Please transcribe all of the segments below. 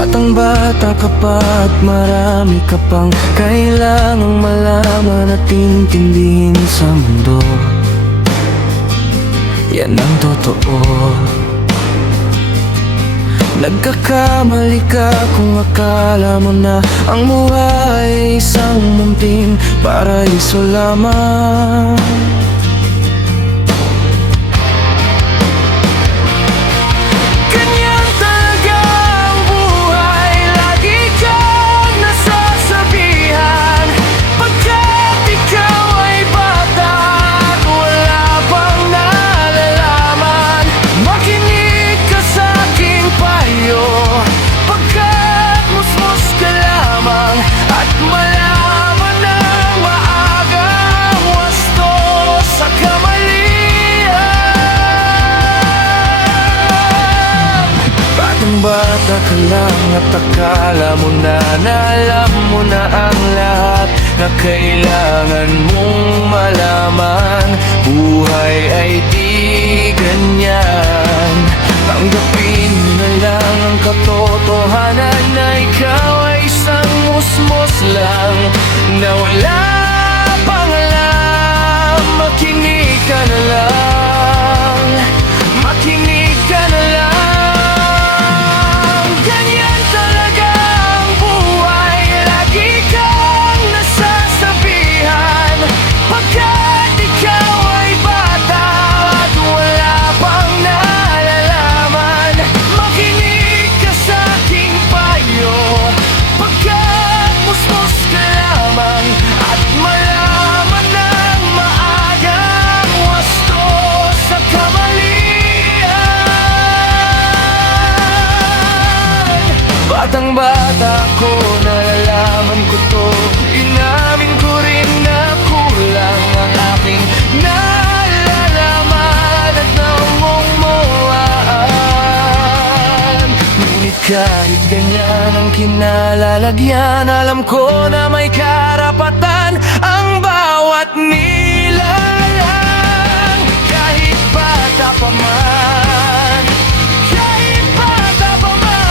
Batang bata ka pa at marami ka pang kailangang malaman at intindihin sa mundo. Yan ang totoo. Nagkakamali ka kung akala mo na ang buhay ay isang munting paraiso lamang. Ganyan talaga ang buhay, lagi kang nasasabihan, pagkat ikaw ay bata at wala pang nalalaman. Makinig ka sa aking payo, pagkat musmos ka lamang at malaman ng maaga ang wasto sa kamalian. Batang-bata ka lang at akala mo na alam mo na ang lahat na kailangan mong malaman. Buhay ay di ganyan. Tanggapin mo na lang ang katotohanan na ikaw ay isang musmos lang na wala pang alam. Makinig ka na lang, makinig ka na lang. Ganyan talaga ang buhay, lagi kang nasasabihan, pagkat ikaw ay bata at wala pang nalalaman. Makinig ka sa aking payo, pagkat musmos ka lamang at malaman ng maaga ang wasto sa kamalian. Batang-bata ko, nalalaman ko to, inamin ko rin na kulang ang aking nalalaman at naunguan. Ngunit kahit ganyan ang kinalalagyan, alam ko na may karapatan ang bawat nilalang. Kahit bata pa man, kahit bata pa man.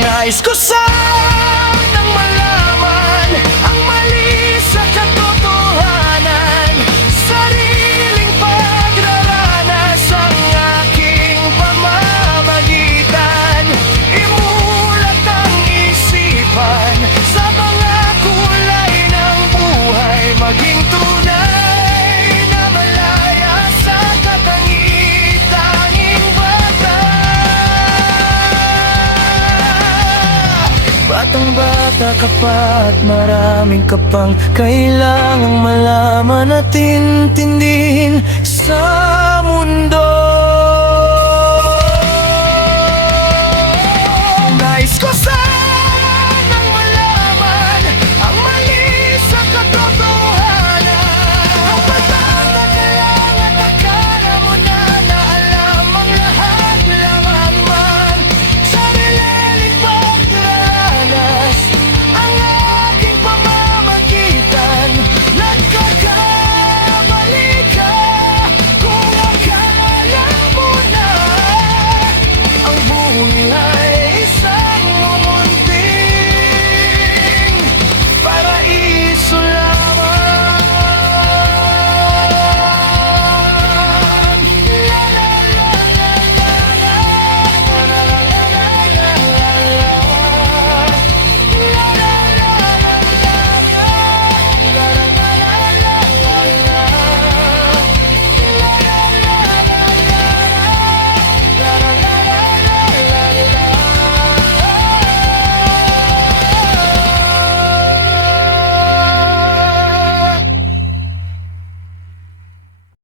Nais ko sanang malaman ang mali sa katotohanan, sariling pagraranas ang aking pamamagitan. Imulat ang isipan sa mga kulay ng buhay, maging tunay na malaya sa katangi-tanging bata. Batang-bata ka pa at maraming ka pang kailangang malaman at intindihin sa mundo.